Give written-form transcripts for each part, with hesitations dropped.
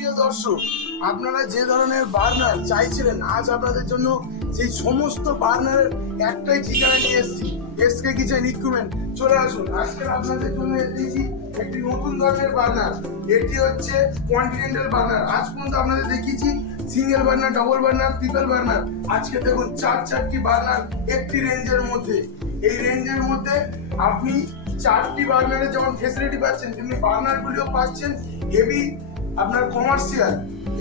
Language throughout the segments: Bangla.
সুপ্রিয় দর্শক, আপনারা যে ধরনের বার্নার চাইছিলেন আজ আপনাদের জন্য সেই সমস্ত বার্নারের একটাই ঠিকানা নিয়ে এসেছি। এসকে কিচেন ইকুইপমেন্ট, চলে আসুন। আজকে আপনাদের জন্য এনেছি একটি নতুন ধরনের বার্নার। এটি হচ্ছে কন্টিনেন্টাল বার্নার। আজ পর্যন্ত আপনাদের দেখিয়েছি single burner, double burner, triple burner. আজকে দেখুন চারটি বার্নার একটি রেঞ্জের মধ্যে। এই রেঞ্জের মধ্যে আপনি চারটি বার্নারে যেমন ফেসিলিটি পাচ্ছেন, তেমনি বার্নারগুলিও পাচ্ছেন হেভি আপনার কমার্শিয়াল।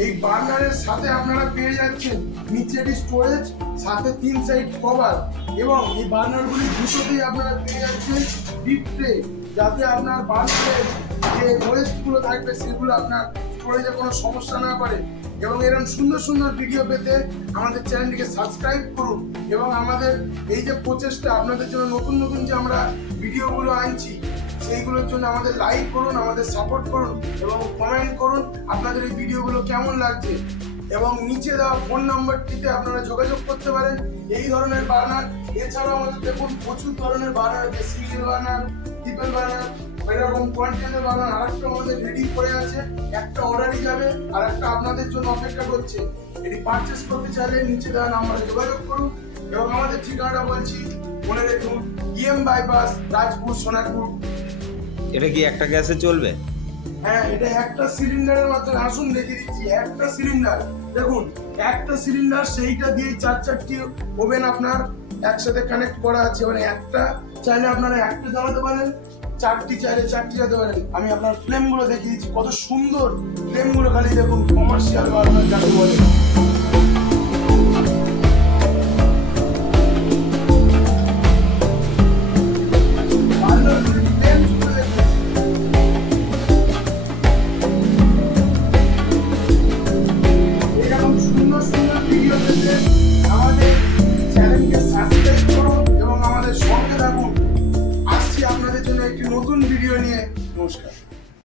এই বার্নারের সাথে আপনারা পেয়ে যাচ্ছেন নিচে স্টোরেজ, সাথে 3 সাইড কভার, এবং এই বার্নারগুলি দুটোতেই আপনারা পেয়ে যাচ্ছেন ডিপ ট্রে, যাতে আপনার বার্নারের যে ওয়েস্টগুলো থাকবে সেগুলো আপনার স্টোরেজে কোনো সমস্যা না করে। এবং এরকম সুন্দর সুন্দর ভিডিও পেতে আমাদের চ্যানেলটিকে সাবস্ক্রাইব করুন, এবং আমাদের এই যে প্রচেষ্টা আপনাদের জন্য নতুন নতুন যে আমরা ভিডিওগুলো আনছি সেইগুলোর জন্য আমাদের লাইক করুন, আমাদের সাপোর্ট করুন, এবং কমেন্ট করুন আপনাদের এই ভিডিওগুলো কেমন লাগছে। এবং নিচে দেওয়া ফোন নম্বরটিতে আপনারা যোগাযোগ করতে পারেন এই ধরনের বার্নার। এছাড়াও আমাদের দেখুন প্রচুর ধরনের বার্নার আছে, সিঙ্গেল বার্নার, ট্রিপল বার্নার, এরকম কন্টেনার বার্নার আরেকটা আমাদের রেডি করে আছে। একটা অর্ডারই যাবে আর একটা আপনাদের জন্য অপেক্ষা করছে। এটি পারচেস করতে চাইলে নিচে দেওয়া নাম্বারে যোগাযোগ করুন। এবং আমাদের ঠিকানাটা বলছি, মনে রাখুন, ইএম বাইপাস, রাজপুর, সোনারপুর। এটা কি একটা গ্যাসে চলবে? হ্যাঁ, এটা একটা সিলিন্ডারের মাধ্যমে। আসুন দেখিয়ে দিচ্ছি। একটা সিলিন্ডার দেখুন, একটা সিলিন্ডার, সেইটা দিয়ে চারটি ওভেন আপনার একসাথে কানেক্ট করা আছে। মানে একটা চাইলে আপনারা একটা জ্বালাতে পারেন, চারটি চাইলে চারটি জ্বালাতে পারেন। আমি আপনার ফ্লেমগুলো দেখিয়ে দিচ্ছি, কত সুন্দর ফ্লেমগুলো, খালি দেখুন, কমার্শিয়াল বার্নার যাকে বলে। আমাদের চ্যানেলকে সাবস্ক্রাইব করুন এবং আমাদের সঙ্গে থাকুন। আসছি আপনাদের জন্য একটি নতুন ভিডিও নিয়ে। নমস্কার।